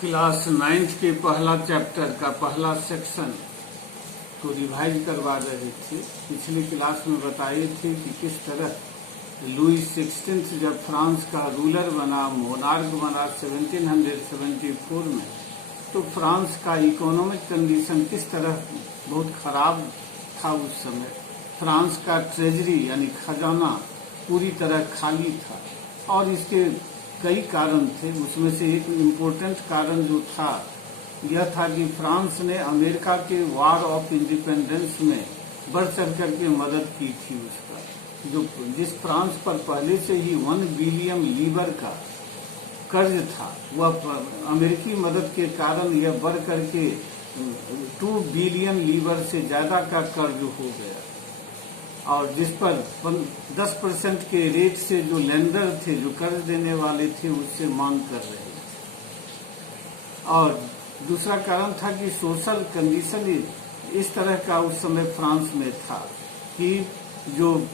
Class 9th के पहला chapter का पहला सेक्शन को रिवाइज करवा रहे थे। पिछली क्लास में बताए थे कि किस तरह लुई 16 जब फ्रांस का रूलर बना, मोनार्क बना 1774 में, तो फ्रांस का इकोनॉमिक कंडीशन किस तरह बहुत खराब था। उस समय फ्रांस का ट्रेजरी यानी खजाना पूरी तरह खाली था और इसके कई कारण थे। उसमें से एक इम्पोर्टेंट कारण जो था यह था कि फ्रांस ने अमेरिका के वॉर ऑफ इंडिपेंडेंस में बढ़ चढ़ करके मदद की थी। उसका जिस फ्रांस पर पहले से ही 1 बिलियन लीवर का कर्ज था, वह अमेरिकी मदद के कारण यह बढ़ करके 2 बिलियन लीवर से ज्यादा का कर्ज हो गया और जिस पर 10% के रेट से जो लेंडर थे, जो कर्ज देने वाले थे, उससे मांग कर रहे थे। और दूसरा कारण था कि सोशल कंडीशन इस तरह का उस समय फ्रांस में था कि जो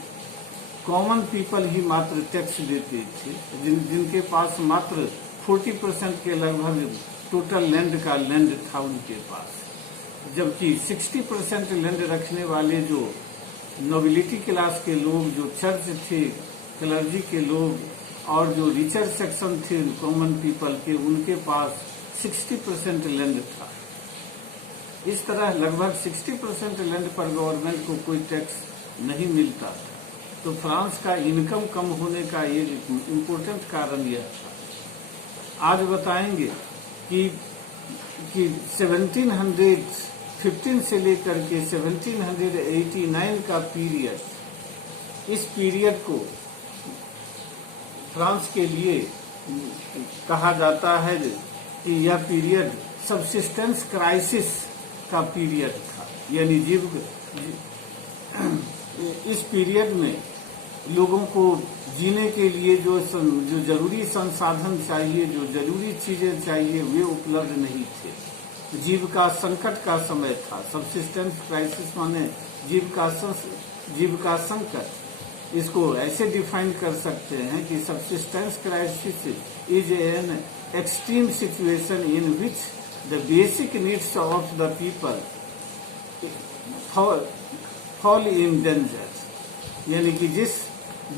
कॉमन पीपल ही मात्र टैक्स देते थे, जिनके पास मात्र 40% के लगभग टोटल लैंड का लैंड था उनके पास, जबकि 60% लैंड रखने वाले जो नोबिलिटी क्लास के लोग, जो चर्च थे, क्लर्जी के लोग और जो रिचर सेक्शन थे कॉमन पीपल के, उनके पास 60% लैंड था। इस तरह लगभग 60% लैंड पर गवर्नमेंट को कोई टैक्स नहीं मिलता था। तो फ्रांस का इनकम कम होने का एक इम्पोर्टेंट कारण यह था। आज बताएंगे कि 1715 से लेकर के 1789 का पीरियड, इस पीरियड को फ्रांस के लिए कहा जाता है कि यह पीरियड सबसिस्टेंस क्राइसिस का पीरियड था। यानी इस पीरियड में लोगों को जीने के लिए जो जरूरी संसाधन चाहिए, जो जरूरी चीजें चाहिए, वे उपलब्ध नहीं थे। जीविका संकट का समय था। सबसिस्टेंस क्राइसिस माने जीविका संकट। इसको ऐसे डिफाइन कर सकते हैं कि subsistence crisis is an extreme situation in which the basic needs of the people fall in danger. यानी कि जिस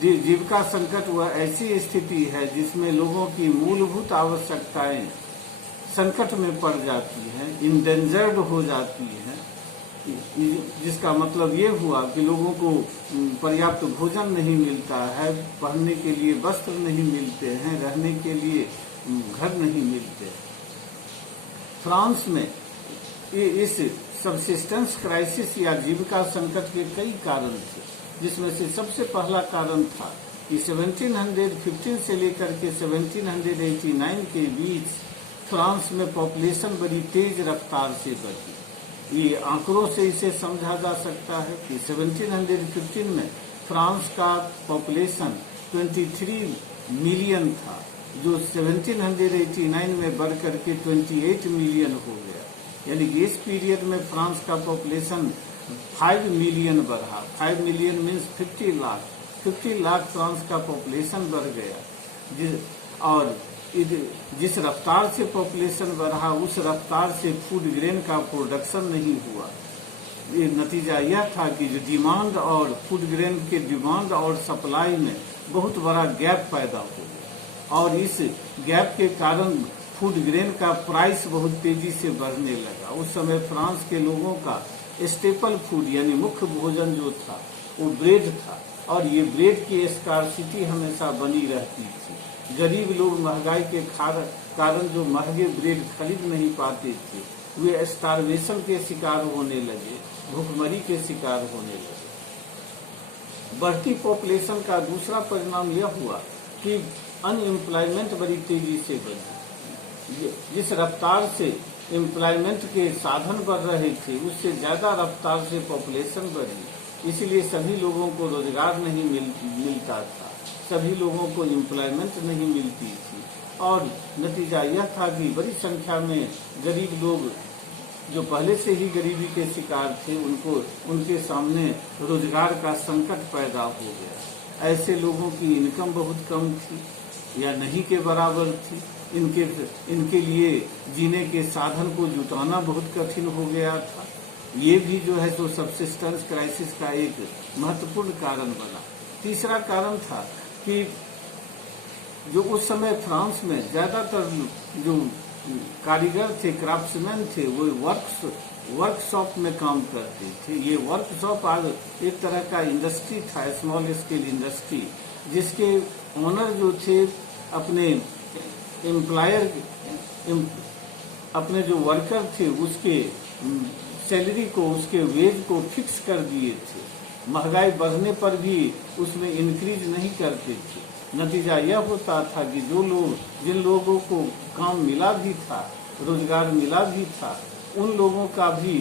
जीविका संकट वह ऐसी स्थिति है जिसमें लोगों की मूलभूत आवश्यकताएं संकट में पड़ जाती हैं, इंडेंजर्ड हो जाती हैं, जिसका मतलब ये हुआ कि लोगों को पर्याप्त भोजन नहीं मिलता है, पहनने के लिए वस्त्र नहीं मिलते हैं, रहने के लिए घर नहीं मिलते। फ्रांस में इस सबसिस्टेंस क्राइसिस या जीविका संकट के कई कारण थे, जिसमें से सबसे पहला कारण था कि 1715 से लेकर के 1789 के बीच फ्रांस में पॉपुलेशन बड़ी तेज रफ्तार से बढ़ी। ये आंकड़ों से इसे समझा जा सकता है कि 1715 में फ्रांस का पॉपुलेशन 23 मिलियन था, जो 1789 में बढ़ करके 28 मिलियन हो गया। यानी कि इस पीरियड में फ्रांस का पॉपुलेशन 5 मिलियन बढ़ा। 5 million means 50 lakh. 50 lakh France का पॉपुलेशन बढ़ गया। और जिस रफ्तार से पॉपुलेशन बढ़ा, उस रफ्तार से फूड ग्रेन का प्रोडक्शन नहीं हुआ। ये नतीजा यह था कि जो डिमांड और फूड ग्रेन के डिमांड और सप्लाई में बहुत बड़ा गैप पैदा हो गया और इस गैप के कारण फूड ग्रेन का प्राइस बहुत तेजी से बढ़ने लगा। उस समय फ्रांस के लोगों का स्टेपल फूड यानी मुख्य भोजन जो था वो ब्रेड था और ये ब्रेड की स्कार्सिटी हमेशा बनी रहती थी। गरीब लोग महंगाई के कारण जो महंगे ब्रेड खरीद नहीं पाते थे, वे स्टारवेशन के शिकार होने लगे, भूखमरी के शिकार होने लगे। बढ़ती पॉपुलेशन का दूसरा परिणाम यह हुआ कि अनएम्प्लॉयमेंट बड़ी तेजी से बढ़ी। जिस रफ्तार से एम्प्लॉयमेंट के साधन बढ़ रहे थे, उससे ज्यादा रफ्तार से पॉपुलेशन बढ़ी। इसलिए सभी लोगों को रोजगार नहीं मिलता था, सभी लोगों को एम्प्लॉयमेंट नहीं मिलती थी और नतीजा यह था कि बड़ी संख्या में गरीब लोग जो पहले से ही गरीबी के शिकार थे, उनके सामने रोजगार का संकट पैदा हो गया। ऐसे लोगों की इनकम बहुत कम थी या नहीं के बराबर थी इनके लिए जीने के साधन को जुटाना बहुत कठिन हो गया था। ये भी जो है तो सबसिस्टेंस क्राइसिस का एक महत्वपूर्ण कारण बना। तीसरा कारण था कि जो उस समय फ्रांस में ज्यादातर जो कारीगर थे, क्राफ्ट्समैन थे, वो वर्कशॉप में काम करते थे। ये वर्कशॉप आज एक तरह का इंडस्ट्री था, स्मॉल स्केल इंडस्ट्री, जिसके ओनर जो थे अपने एम्प्लॉयर, अपने जो वर्कर थे उसके सैलरी को, उसके वेज को फिक्स कर दिए थे। महंगाई बढ़ने पर भी उसमें इंक्रीज नहीं करते थे। नतीजा यह होता था कि जिन लोगों को काम मिला भी था, रोजगार मिला भी था, उन लोगों का भी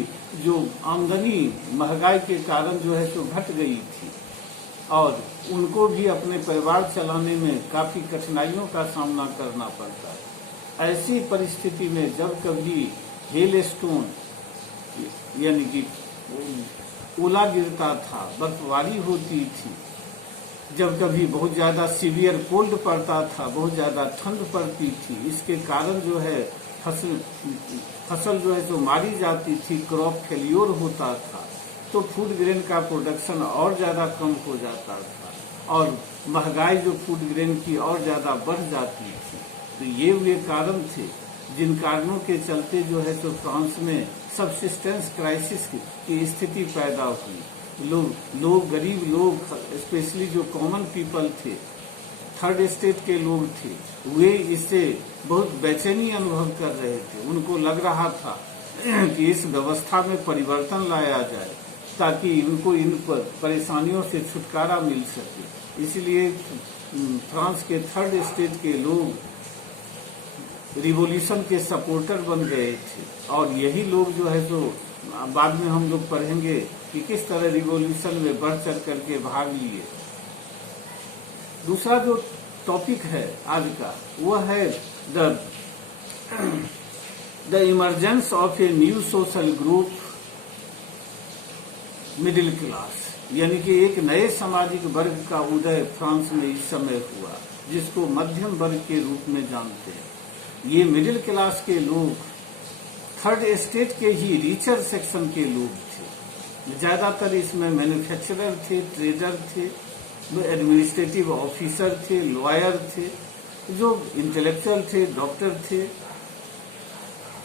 जो आमदनी महंगाई के कारण जो है तो घट गई थी और उनको भी अपने परिवार चलाने में काफी कठिनाइयों का सामना करना पड़ता है। ऐसी परिस्थिति में जब कभी हेल स्टोन यानी कि ओला गिरता था, बर्फबारी होती थी, जब कभी बहुत ज्यादा सीवियर कोल्ड पड़ता था, बहुत ज्यादा ठंड पड़ती थी, इसके कारण जो है फसल जो है तो मारी जाती थी, क्रॉप फेल्योर होता था, तो फूड ग्रेन का प्रोडक्शन और ज्यादा कम हो जाता था और महंगाई जो फूड ग्रेन की और ज्यादा बढ़ जाती थी। तो ये वे कारण थे जिन कारणों के चलते जो है तो फ्रांस में सबसिस्टेंस क्राइसिस की स्थिति पैदा हुई। लोग गरीब लोग, स्पेशली जो कॉमन पीपल थे, थर्ड स्टेट के लोग थे, वे इससे बहुत बेचैनी अनुभव कर रहे थे। उनको लग रहा था कि इस व्यवस्था में परिवर्तन लाया जाए ताकि उनको इन परेशानियों से छुटकारा मिल सके। इसलिए फ्रांस के थर्ड स्टेट के लोग रिवॉल्यूशन के सपोर्टर बन गए थे और यही लोग जो है तो बाद में हम लोग पढ़ेंगे कि किस तरह रिवॉल्यूशन में बढ़ चढ़ करके भाग लिए। दूसरा जो टॉपिक है आज का वो है the emergence of a new social group, middle class, यानी कि एक नए सामाजिक वर्ग का उदय फ्रांस में इस समय हुआ जिसको मध्यम वर्ग के रूप में जानते हैं। ये मिडिल क्लास के लोग थर्ड स्टेट के ही रिचर सेक्शन के लोग थे। ज्यादातर इसमें मैन्युफैक्चरर थे, ट्रेडर थे, एडमिनिस्ट्रेटिव ऑफिसर थे, लॉयर थे, जो इंटेलेक्चुअल थे, डॉक्टर थे,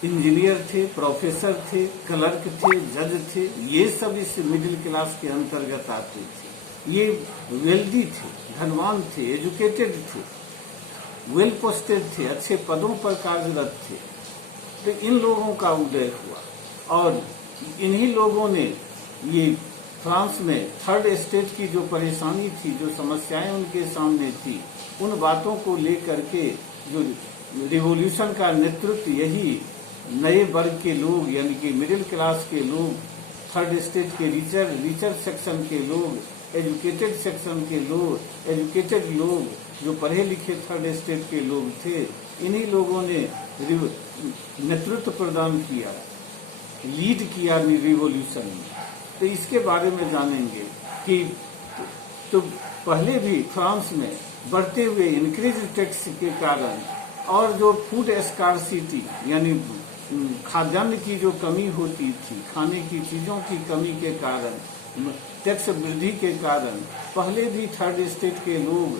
इंजीनियर थे, प्रोफेसर थे, क्लर्क थे, जज थे। ये सब इस मिडिल क्लास के अंतर्गत आते थे। ये वेल्दी थे, धनवान थे, एजुकेटेड थे, वेल पोस्टेड थे, अच्छे पदों पर कार्यरत थे। तो इन लोगों का उदय हुआ और इन्हीं लोगों ने ये फ्रांस में थर्ड स्टेट की जो परेशानी थी, जो समस्याएं उनके सामने थी, उन बातों को लेकर के जो रिवॉल्यूशन का नेतृत्व यही नए वर्ग के लोग यानी कि मिडिल क्लास के लोग, थर्ड स्टेट के रिचर सेक्शन के लोग, एजुकेटेड सेक्शन के लोग, एजुकेटेड लोग, जो पढ़े लिखे थर्ड स्टेट के लोग थे, इन्हीं लोगों ने नेतृत्व प्रदान किया, लीड किया रिवॉल्यूशन में। तो इसके बारे में जानेंगे कि तो पहले भी फ्रांस में बढ़ते हुए इंक्रीज टैक्स के कारण और जो फूड स्कार्सिटी यानी खाद्यान्न की जो कमी होती थी, खाने की चीजों की कमी के कारण, टैक्स वृद्धि के कारण पहले भी थर्ड स्टेट के लोग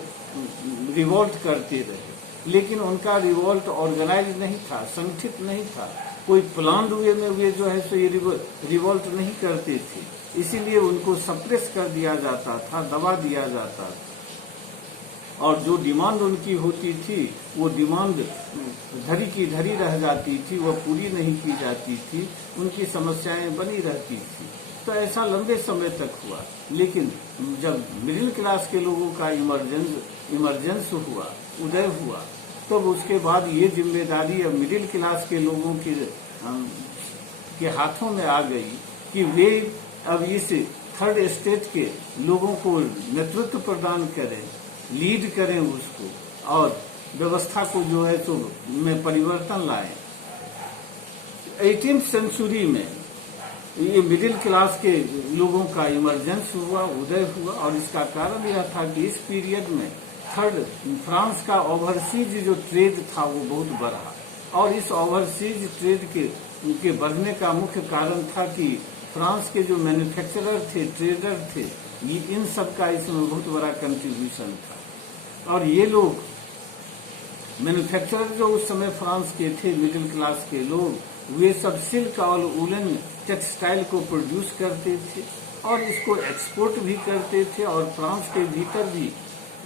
रिवोल्ट करते रहे, लेकिन उनका रिवोल्ट ऑर्गेनाइज नहीं था, संगठित नहीं था, कोई प्लान वे में वे जो है सो ये रिवोल्ट नहीं करते थे, इसीलिए उनको सप्रेस कर दिया जाता था, दबा दिया जाता था और जो डिमांड उनकी होती थी वो डिमांड धरी की धरी रह जाती थी, वह पूरी नहीं की जाती थी, उनकी समस्याएं बनी रहती थी। तो ऐसा लंबे समय तक हुआ, लेकिन जब मिडिल क्लास के लोगों का इमरजेंस हुआ, उदय हुआ, तब उसके बाद ये जिम्मेदारी अब मिडिल क्लास के लोगों के हाथों में आ गई कि वे अब इस थर्ड स्टेट के लोगों को नेतृत्व प्रदान करें, लीड करें उसको और व्यवस्था को जो है तो में परिवर्तन लाएं। 18th सेंचुरी में ये मिडिल क्लास के लोगों का इमरजेंस हुआ, उदय हुआ और इसका कारण यह था कि इस पीरियड में थर्ड, फ्रांस का ओवरसीज जो ट्रेड था वो बहुत बढ़ा, और इस ओवरसीज ट्रेड के बढ़ने का मुख्य कारण था कि फ्रांस के जो मैन्युफैक्चरर थे, ट्रेडर थे, इन सब का इसमें बहुत बड़ा कंट्रीब्यूशन था। और ये लोग मैन्युफैक्चरर जो उस समय फ्रांस के थे, मिडिल क्लास के लोग, वे सब सिल्क और वुलन टेक्सटाइल को प्रोड्यूस करते थे और इसको एक्सपोर्ट भी करते थे। और फ्रांस के भीतर भी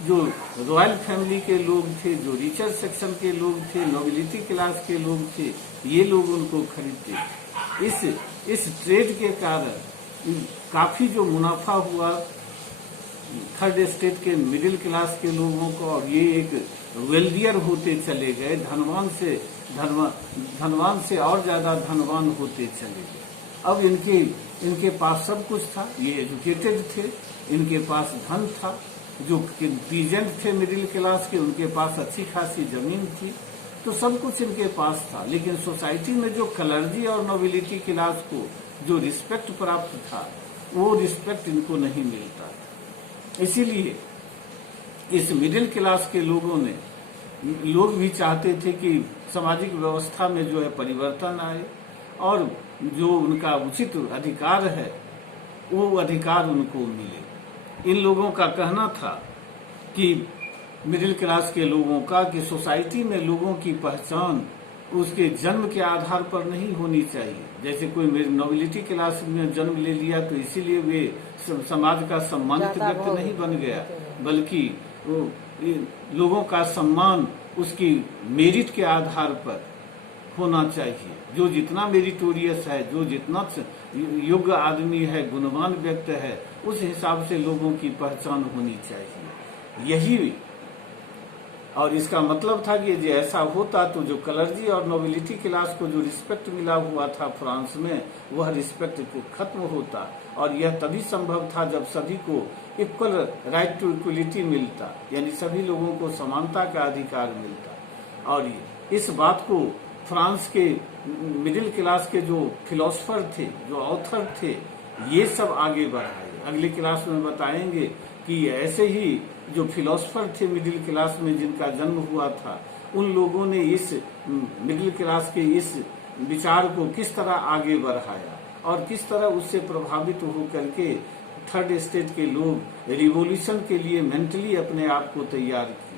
जो रॉयल फैमिली के लोग थे, जो रिचर सेक्शन के लोग थे, नोबिलिटी क्लास के लोग थे, ये लोग उनको खरीदते थे। इस ट्रेड के कारण काफी जो मुनाफा हुआ थर्ड स्टेट के मिडिल क्लास के लोगों को, और ये एक वेल्दियर होते चले गए, धनवान से और ज्यादा धनवान होते चले गए। अब इनके पास सब कुछ था, ये एजुकेटेड थे, इनके पास धन था, जो पीजेंट थे मिडिल क्लास के, उनके पास अच्छी खासी जमीन थी, तो सब कुछ इनके पास था। लेकिन सोसाइटी में जो क्लर्जी और नोबिलिटी क्लास को जो रिस्पेक्ट प्राप्त था, वो रिस्पेक्ट इनको नहीं मिलता। इसीलिए इस मिडिल क्लास के लोग भी चाहते थे कि सामाजिक व्यवस्था में जो है परिवर्तन आए और जो उनका उचित अधिकार है वो अधिकार उनको मिले। इन लोगों का कहना था कि मिडिल क्लास के लोगों का कि सोसाइटी में लोगों की पहचान उसके जन्म के आधार पर नहीं होनी चाहिए। जैसे कोई नोबिलिटी क्लास में जन्म ले लिया तो इसीलिए वे समाज का सम्मानित व्यक्ति नहीं बन गया, बल्कि वो लोगों का सम्मान उसकी मेरिट के आधार पर होना चाहिए। जो जितना मेरिटोरियस है, जो जितना योग्य आदमी है, गुणवान व्यक्ति है, उस हिसाब से लोगों की पहचान होनी चाहिए। यही और इसका मतलब था कि यदि ऐसा होता तो जो क्लर्जी और नोबिलिटी क्लास को जो रिस्पेक्ट मिला हुआ था फ्रांस में, वह रिस्पेक्ट खत्म होता। और यह तभी संभव था जब सभी को इक्वल राइट टू इक्वलिटी मिलता, यानी सभी लोगों को समानता का अधिकार मिलता। और इस बात को फ्रांस के मिडिल क्लास के जो फिलोसफर थे, जो ऑथर थे, ये सब आगे बढ़ाए। अगली क्लास में बताएंगे कि ऐसे ही जो फिलोसफर थे मिडिल क्लास में जिनका जन्म हुआ था, उन लोगों ने इस मिडिल क्लास के इस विचार को किस तरह आगे बढ़ाया और किस तरह उससे प्रभावित होकर के थर्ड स्टेट के लोग रिवॉल्यूशन के लिए मेंटली अपने आप को तैयार किए।